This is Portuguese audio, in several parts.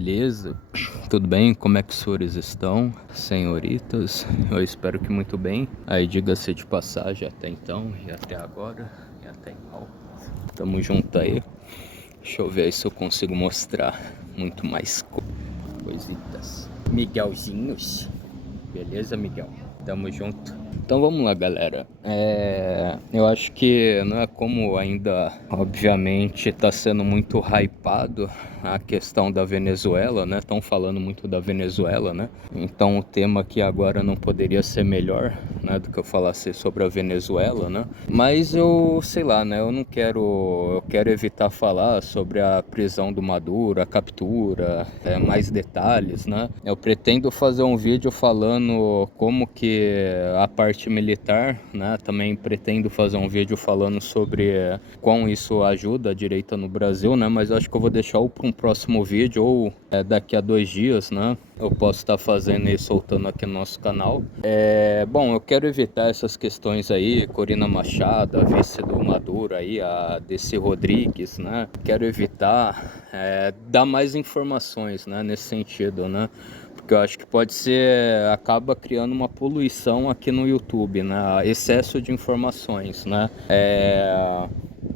Beleza? Tudo bem? Como é que os senhores estão, senhoritas? Eu espero que muito bem. Aí diga-se de passagem até então, e até agora, e até então. Tamo junto aí. Deixa eu ver aí se eu consigo mostrar muito mais coisitas. Miguelzinhos. Beleza, Miguel? Tamo junto. Então vamos lá, galera. Eu acho que não é como ainda, obviamente, tá sendo muito hypado a questão da Venezuela, né? Estão falando muito da Venezuela, né? Então o tema aqui agora não poderia ser melhor, né, do que eu falasse sobre a Venezuela, né? Mas eu, sei lá, né? Eu quero evitar falar sobre a prisão do Maduro, a captura, mais detalhes, né? Eu pretendo fazer um vídeo falando como que a parte militar, né? Também pretendo fazer um vídeo falando sobre como isso ajuda a direita no Brasil, né? Mas eu acho que eu vou deixar para um próximo vídeo ou daqui a 2 dias, né? Eu posso estar fazendo e soltando aqui no nosso canal. Bom, eu quero evitar essas questões aí, Corina Machado, a vice do Maduro aí, a Desi Rodrigues, né? Quero evitar dar mais informações, né? Nesse sentido, né? Porque eu acho que acaba criando uma poluição aqui no YouTube, né? Excesso de informações, né?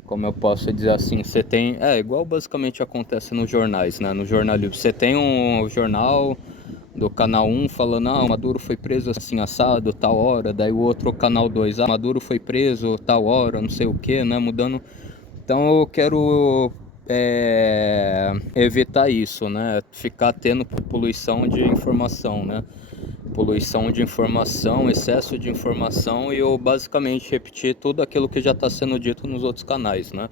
Como eu posso dizer assim, você tem, igual basicamente acontece nos jornais, né? No jornalismo, você tem um jornal do canal 1 falando, Maduro foi preso assim, assado, tal hora, daí o outro canal 2, Maduro foi preso tal hora, não sei o que, né? Mudando. Então eu quero evitar isso, né? Ficar tendo poluição de informação, né? Poluição de informação, excesso de informação e eu basicamente repetir tudo aquilo que já está sendo dito nos outros canais, né?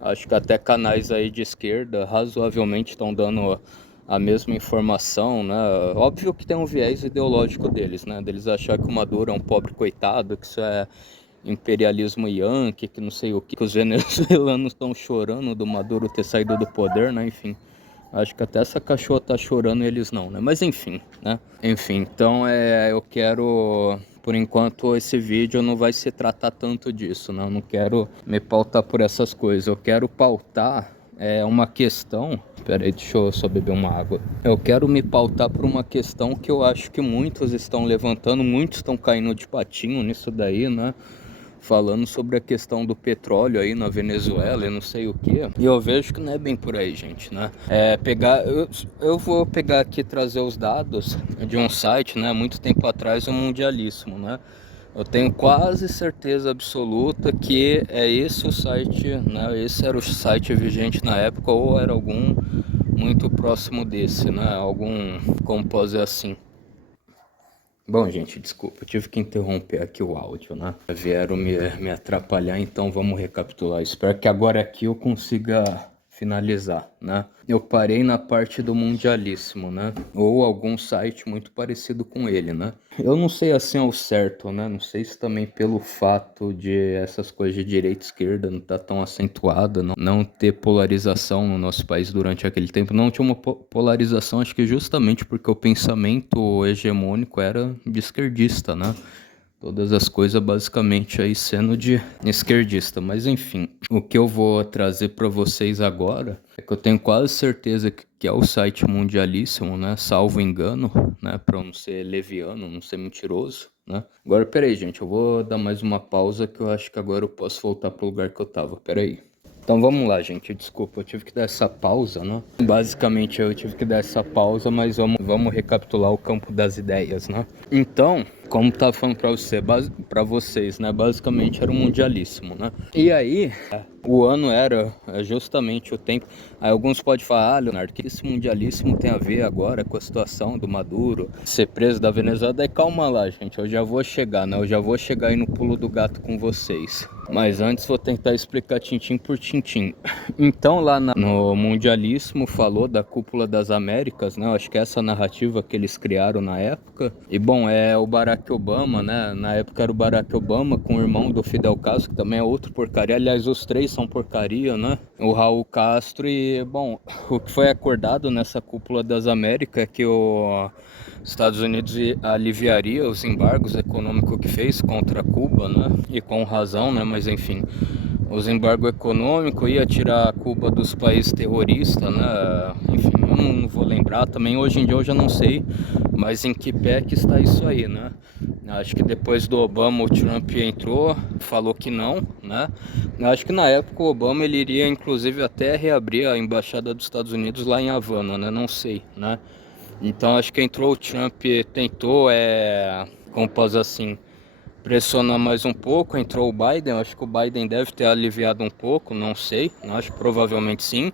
Acho que até canais aí de esquerda razoavelmente estão dando a mesma informação, né? Óbvio que tem um viés ideológico deles, né? Deles achar que o Maduro é um pobre coitado, que isso é imperialismo yankee, que não sei o que os venezuelanos estão chorando do Maduro ter saído do poder, né? Enfim. Acho que até essa cachorra tá chorando e eles não, né? Mas enfim, né? Enfim, então eu quero... Por enquanto esse vídeo não vai se tratar tanto disso, né? Eu não quero me pautar por essas coisas. Eu quero pautar uma questão... Pera aí, deixa eu só beber uma água. Eu quero me pautar por uma questão que eu acho que muitos estão levantando, muitos estão caindo de patinho nisso daí, né? Falando sobre a questão do petróleo aí na Venezuela e não sei o que. E eu vejo que não é bem por aí, gente, né? Eu vou pegar aqui e trazer os dados de um site, né? Muito tempo atrás, o Mundialíssimo, né? Eu tenho quase certeza absoluta que é esse o site, né? Esse era o site vigente na época ou era algum muito próximo desse, né? Algum, como posso dizer assim. Bom, gente, desculpa, eu tive que interromper aqui o áudio, né? Vieram me atrapalhar, então vamos recapitular. Espero que agora aqui eu consiga finalizar, né? Eu parei na parte do Mundialíssimo, né? Ou algum site muito parecido com ele, né? Eu não sei assim ao certo, né? Não sei se também pelo fato de essas coisas de direita e esquerda não tá tão acentuada, não ter polarização no nosso país durante aquele tempo. Não tinha uma polarização, acho que justamente porque o pensamento hegemônico era de esquerdista, né? Todas as coisas basicamente aí sendo de esquerdista. Mas enfim, o que eu vou trazer para vocês agora é que eu tenho quase certeza que é o site Mundialíssimo, né? Salvo engano, né? Para não ser leviano, não ser mentiroso, né? Agora, peraí, gente, eu vou dar mais uma pausa que eu acho que agora eu posso voltar pro lugar que eu tava. Peraí. Então vamos lá, gente, desculpa, eu tive que dar essa pausa, né? Basicamente eu tive que dar essa pausa, mas vamos recapitular o campo das ideias, né? Então, como tava falando pra vocês, né? Basicamente era um mundialíssimo, né? E aí, o ano era justamente o tempo. Aí alguns podem falar, Leonardo, que esse mundialíssimo tem a ver agora com a situação do Maduro ser preso da Venezuela. Daí calma lá, gente, eu já vou chegar, né? Eu já vou chegar aí no pulo do gato com vocês. Mas antes vou tentar explicar tintim por tintim. Então lá no Mundialíssimo falou da Cúpula das Américas, né? Eu acho que é essa narrativa que eles criaram na época. E bom, é o Barack Obama, né? Na época era o Barack Obama com o irmão do Fidel Castro, que também é outro porcaria. Aliás, os três são porcaria, né? O Raul Castro e, bom, o que foi acordado nessa Cúpula das Américas é que os Estados Unidos aliviaria os embargos econômicos que fez contra Cuba, né? E com razão, né? Mas enfim, os embargos econômicos ia tirar Cuba dos países terroristas, né? Enfim, eu não vou lembrar também, hoje em dia eu já não sei, mas em que pé que está isso aí, né? Acho que depois do Obama o Trump entrou, falou que não, né? Acho que na época o Obama ele iria inclusive até reabrir a embaixada dos Estados Unidos lá em Havana, né? Não sei, né? Então acho que entrou o Trump, tentou, como posso dizer assim, pressionar mais um pouco, entrou o Biden, acho que o Biden deve ter aliviado um pouco, não sei, acho que provavelmente sim.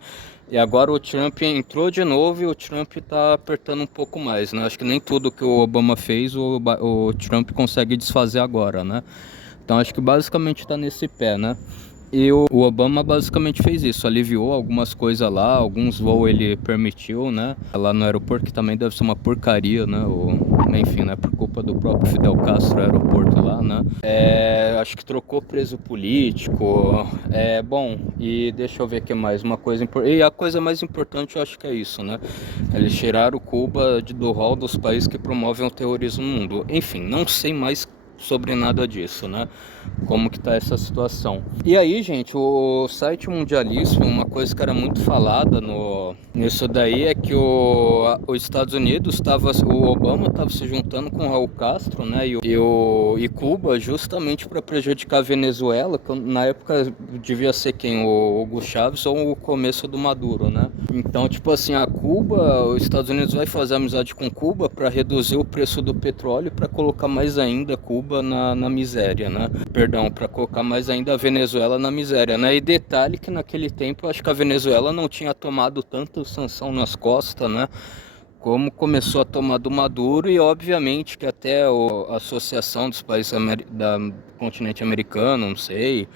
E agora o Trump entrou de novo e o Trump está apertando um pouco mais, né? Acho que nem tudo que o Obama fez o Trump consegue desfazer agora, né? Então acho que basicamente está nesse pé, né? E o Obama basicamente fez isso, aliviou algumas coisas lá, alguns voos ele permitiu, né? Lá no aeroporto, que também deve ser uma porcaria, né? Enfim, né? Por culpa do próprio Fidel Castro, o aeroporto lá, né? Acho que trocou preso político. Bom, e deixa eu ver o que mais. Uma coisa importante. E a coisa mais importante eu acho que é isso, né? Eles tiraram Cuba do rol dos países que promovem o terrorismo no mundo. Enfim, não sei mais sobre nada disso, né? Como que tá essa situação. E aí, gente, o site mundialista, uma coisa que era muito falada nisso daí é que os Estados Unidos o Obama estava se juntando com o Raul Castro, né? E Cuba justamente para prejudicar a Venezuela, que na época devia ser quem? O Hugo Chávez ou o começo do Maduro, né? Então, tipo assim, a Cuba, os Estados Unidos vai fazer amizade com Cuba para reduzir o preço do petróleo, para colocar mais ainda Cuba na miséria, né? Perdão, para colocar mais ainda a Venezuela na miséria, né? E detalhe que naquele tempo eu acho que a Venezuela não tinha tomado tanta sanção nas costas, né? Como começou a tomar do Maduro, e obviamente que até a Associação dos Países do Continente Americano, não sei,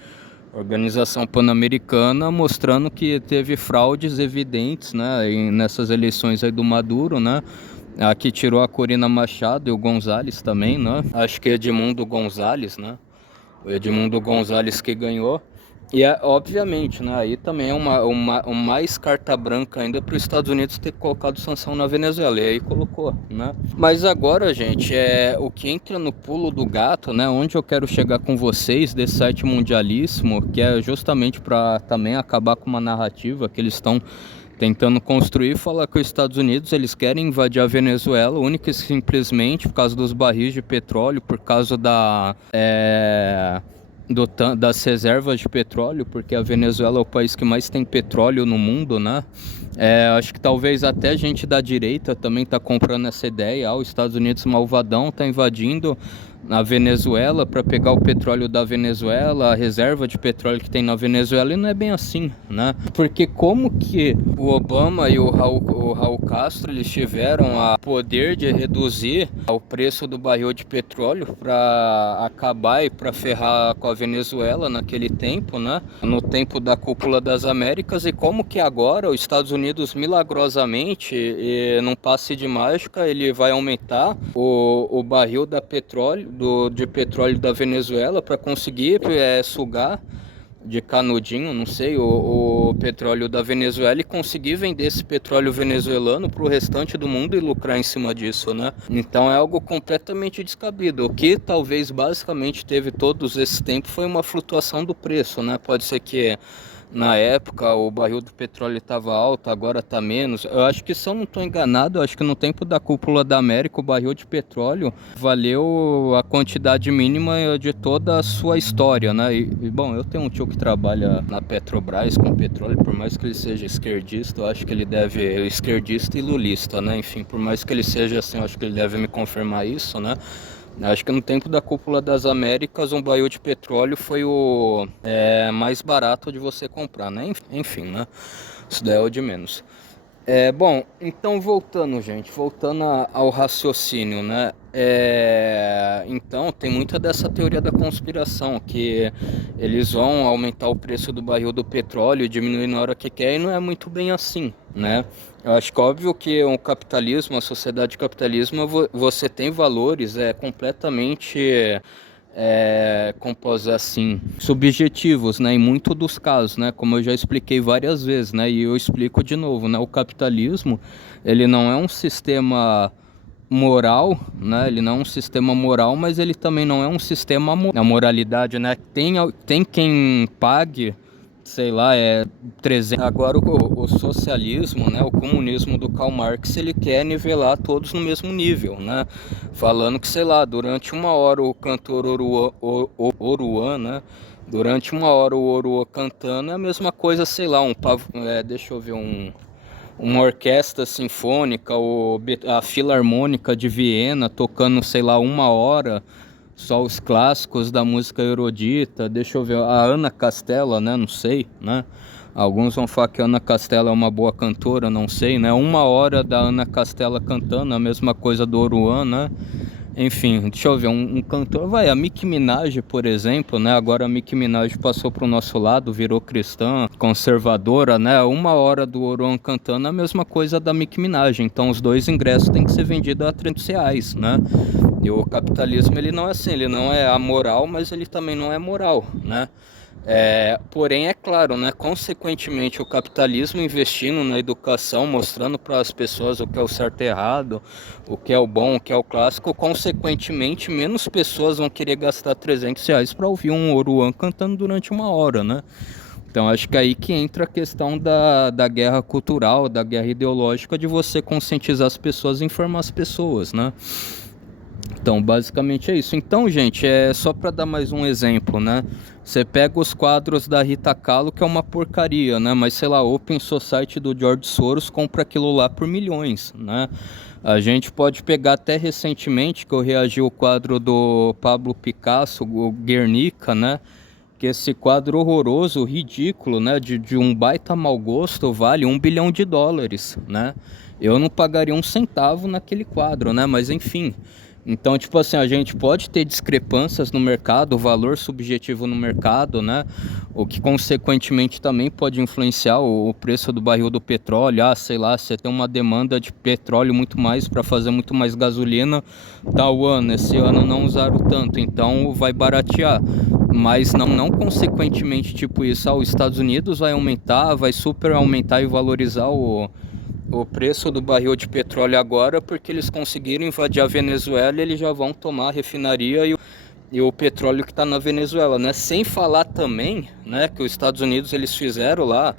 Organização Pan-Americana, mostrando que teve fraudes evidentes, né, nessas eleições aí do Maduro, né? Aqui tirou a Corina Machado e o Gonzalez também, né? Acho que Edmundo Gonzalez, né? O Edmundo Gonzalez que ganhou. E obviamente, né, aí também é mais carta branca ainda para os Estados Unidos ter colocado sanção na Venezuela, e aí colocou, né? Mas agora, gente, o que entra no pulo do gato, né, onde eu quero chegar com vocês desse site mundialíssimo, que é justamente para também acabar com uma narrativa que eles estão tentando construir, falar que os Estados Unidos eles querem invadir a Venezuela única e simplesmente por causa dos barris de petróleo, por causa das reservas de petróleo, porque a Venezuela é o país que mais tem petróleo no mundo, né? Acho que talvez até gente da direita também está comprando essa ideia. Os Estados Unidos malvadão está invadindo a Venezuela para pegar o petróleo da Venezuela, a reserva de petróleo que tem na Venezuela, e não é bem assim, né? Porque como que o Obama e o Raul Castro eles tiveram o poder de reduzir o preço do barril de petróleo para acabar e para ferrar com a Venezuela naquele tempo, né? No tempo da Cúpula das Américas, e como que agora os Estados Unidos milagrosamente, num passe de mágica, ele vai aumentar o barril de petróleo da Venezuela para conseguir sugar de canudinho, não sei, o petróleo da Venezuela, e conseguir vender esse petróleo venezuelano para o restante do mundo e lucrar em cima disso, né? Então é algo completamente descabido. O que talvez basicamente teve todos esse tempo foi uma flutuação do preço, né? Pode ser que na época o barril do petróleo estava alto, agora está menos. Eu acho que, se eu não estou enganado, eu acho que no tempo da Cúpula da América o barril de petróleo valeu a quantidade mínima de toda a sua história, né? Bom, eu tenho um tio que trabalha na Petrobras com petróleo, por mais que ele seja esquerdista, eu acho que ele deve, esquerdista e lulista, né? Enfim, por mais que ele seja assim, eu acho que ele deve me confirmar isso, né? Acho que no tempo da Cúpula das Américas, um barril de petróleo foi o mais barato de você comprar, né? Enfim, né? Isso daí é o de menos. Bom, então voltando ao raciocínio, né? Então tem muita dessa teoria da conspiração, que eles vão aumentar o preço do barril do petróleo, diminuir na hora que quer, e não é muito bem assim, né? Eu acho que óbvio que o capitalismo, a sociedade capitalismo, você tem valores completamente como posso dizer assim, subjetivos, né, em muitos dos casos, né, como eu já expliquei várias vezes, né, e eu explico de novo, né, o capitalismo, ele não é um sistema moral, né, ele não é um sistema moral, mas ele também não é um sistema a moralidade, né, tem quem pague sei lá, 300. Agora o socialismo, né, o comunismo do Karl Marx, ele quer nivelar todos no mesmo nível, né? Falando que, sei lá, durante uma hora o cantor Oruan, né? Durante uma hora o Oruan cantando é a mesma coisa, sei lá, deixa eu ver, uma orquestra sinfônica ou a Filarmônica de Viena tocando, sei lá, uma hora só os clássicos da música erudita. Deixa eu ver, a Ana Castela, né? Não sei, né? Alguns vão falar que a Ana Castela é uma boa cantora, não sei, né? Uma hora da Ana Castela cantando, a mesma coisa do Oruan, né? Enfim, deixa eu ver, um cantor, a Nicki Minaj, por exemplo, né? Agora a Nicki Minaj passou pro nosso lado, virou cristã, conservadora, né? Uma hora do Oruan cantando, a mesma coisa da Nicki Minaj. Então os dois ingressos têm que ser vendidos a R$ 300, né? E o capitalismo, ele não é assim, ele não é amoral, mas ele também não é moral, né? Porém, é claro, né? Consequentemente, o capitalismo investindo na educação, mostrando para as pessoas o que é o certo e errado, o que é o bom, o que é o clássico, consequentemente, menos pessoas vão querer gastar R$ 300 para ouvir um Oruan cantando durante uma hora, né? Então, acho que é aí que entra a questão da guerra cultural, da guerra ideológica, de você conscientizar as pessoas e informar as pessoas, né? Então, basicamente é isso. Então, gente, é só para dar mais um exemplo, né? Você pega os quadros da Rita Kahlo, que é uma porcaria, né? Mas, sei lá, Open Society do George Soros compra aquilo lá por milhões, né? A gente pode pegar até recentemente, que eu reagi ao quadro do Pablo Picasso, o Guernica, né? Que esse quadro horroroso, ridículo, né? De um baita mau gosto, vale US$ 1 bilhão, né? Eu não pagaria um centavo naquele quadro, né? Mas, enfim... Então, tipo assim, a gente pode ter discrepâncias no mercado, valor subjetivo no mercado, né? O que consequentemente também pode influenciar o preço do barril do petróleo. Sei lá, você tem uma demanda de petróleo muito mais para fazer muito mais gasolina tal ano. Esse ano não usaram tanto, então vai baratear. Mas não consequentemente tipo isso, os Estados Unidos vai aumentar, vai super aumentar e valorizar o preço do barril de petróleo agora, porque eles conseguiram invadir a Venezuela e eles já vão tomar a refinaria e o petróleo que está na Venezuela, né? Sem falar também, né, que os Estados Unidos eles fizeram lá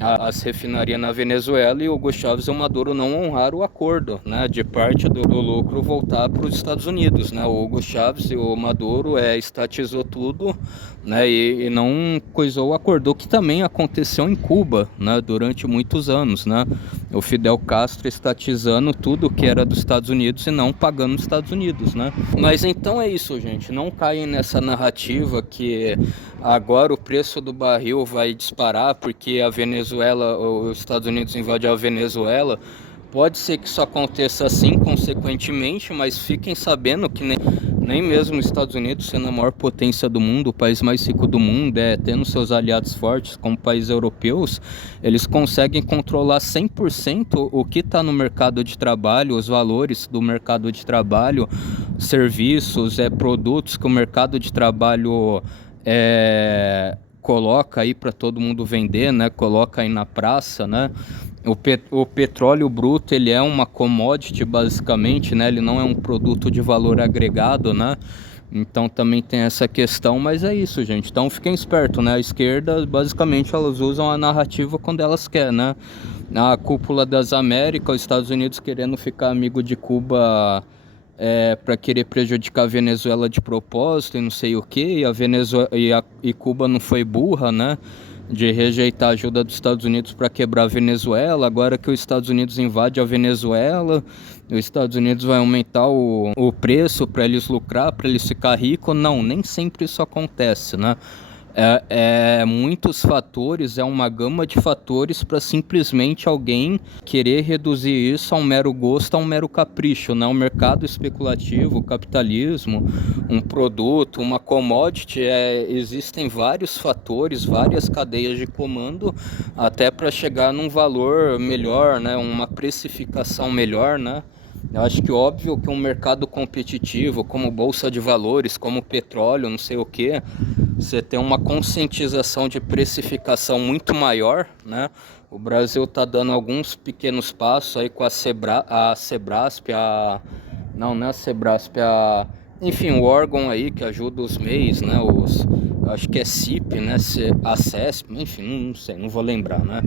as refinarias na Venezuela e o Hugo Chávez e o Maduro não honraram o acordo, né, de parte do lucro voltar para os Estados Unidos, né? O Hugo Chávez e o Maduro estatizou tudo, né, e não coisou o acordo, o que também aconteceu em Cuba, né, durante muitos anos, né? O Fidel Castro estatizando tudo que era dos Estados Unidos e não pagando os Estados Unidos, né? Mas então é isso, gente, não caem nessa narrativa que agora o preço do barril vai disparar porque a Venezuela, os Estados Unidos invadiram a Venezuela. Pode ser que isso aconteça assim, consequentemente, mas fiquem sabendo que nem mesmo os Estados Unidos, sendo a maior potência do mundo, o país mais rico do mundo, tendo seus aliados fortes como países europeus, eles conseguem controlar 100% o que está no mercado de trabalho, os valores do mercado de trabalho, serviços, produtos que o mercado de trabalho coloca aí para todo mundo vender, né? Coloca aí na praça, né? O petróleo bruto, ele é uma commodity basicamente, né? Ele não é um produto de valor agregado, né? Então também tem essa questão, mas é isso, gente. Então fiquem espertos, né? A esquerda, basicamente, elas usam a narrativa quando elas querem, né? A cúpula das Américas, os Estados Unidos querendo ficar amigo de Cuba para querer prejudicar a Venezuela de propósito e não sei o que, e Cuba não foi burra, né? De rejeitar a ajuda dos Estados Unidos para quebrar a Venezuela. Agora que os Estados Unidos invadem a Venezuela, os Estados Unidos vai aumentar o preço para eles lucrar, para eles ficar ricos. Não, nem sempre isso acontece, né? Muitos fatores, uma gama de fatores para simplesmente alguém querer reduzir isso a um mero gosto, a um mero capricho, né? O mercado especulativo, o capitalismo, um produto, uma commodity, existem vários fatores, várias cadeias de comando até para chegar num valor melhor, né? Uma precificação melhor, né? Eu acho que óbvio que um mercado competitivo, como bolsa de valores, como petróleo, não sei o que, você tem uma conscientização de precificação muito maior, né? O Brasil está dando alguns pequenos passos aí com a Sebrasp, não é a Sebrasp, enfim, o órgão aí que ajuda os MEIs, né, acho que é CIP, né, a CESP, enfim, não sei, não vou lembrar, né.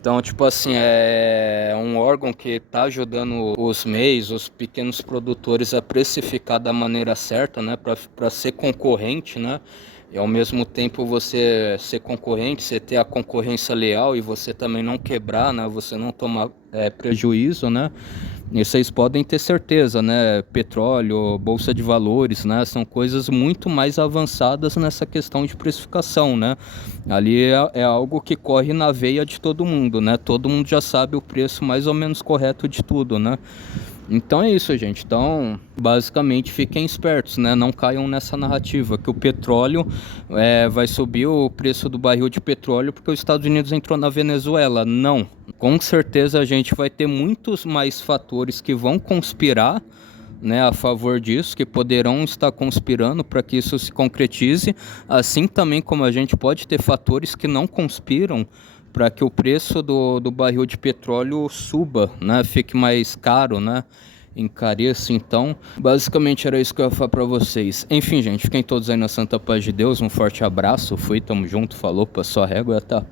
Então, tipo assim, é um órgão que está ajudando os MEIs, os pequenos produtores, a precificar da maneira certa, né, para ser concorrente, né, e ao mesmo tempo você ser concorrente, você ter a concorrência leal e você também não quebrar, né, você não tomar prejuízo, né. E vocês podem ter certeza, né? Petróleo, bolsa de valores, né? São coisas muito mais avançadas nessa questão de precificação, né? Ali é algo que corre na veia de todo mundo, né? Todo mundo já sabe o preço mais ou menos correto de tudo, né? Então é isso, gente. Então, basicamente, fiquem espertos, né? Não caiam nessa narrativa que o petróleo vai subir o preço do barril de petróleo porque os Estados Unidos entrou na Venezuela. Não. Com certeza a gente vai ter muitos mais fatores que vão conspirar, né, a favor disso, que poderão estar conspirando para que isso se concretize, assim também como a gente pode ter fatores que não conspiram para que o preço do barril de petróleo suba, né, fique mais caro, né, encareça. Então, basicamente era isso que eu ia falar para vocês. Enfim, gente, fiquem todos aí na santa paz de Deus, um forte abraço, tamo junto, falou, passou a régua e até a próxima.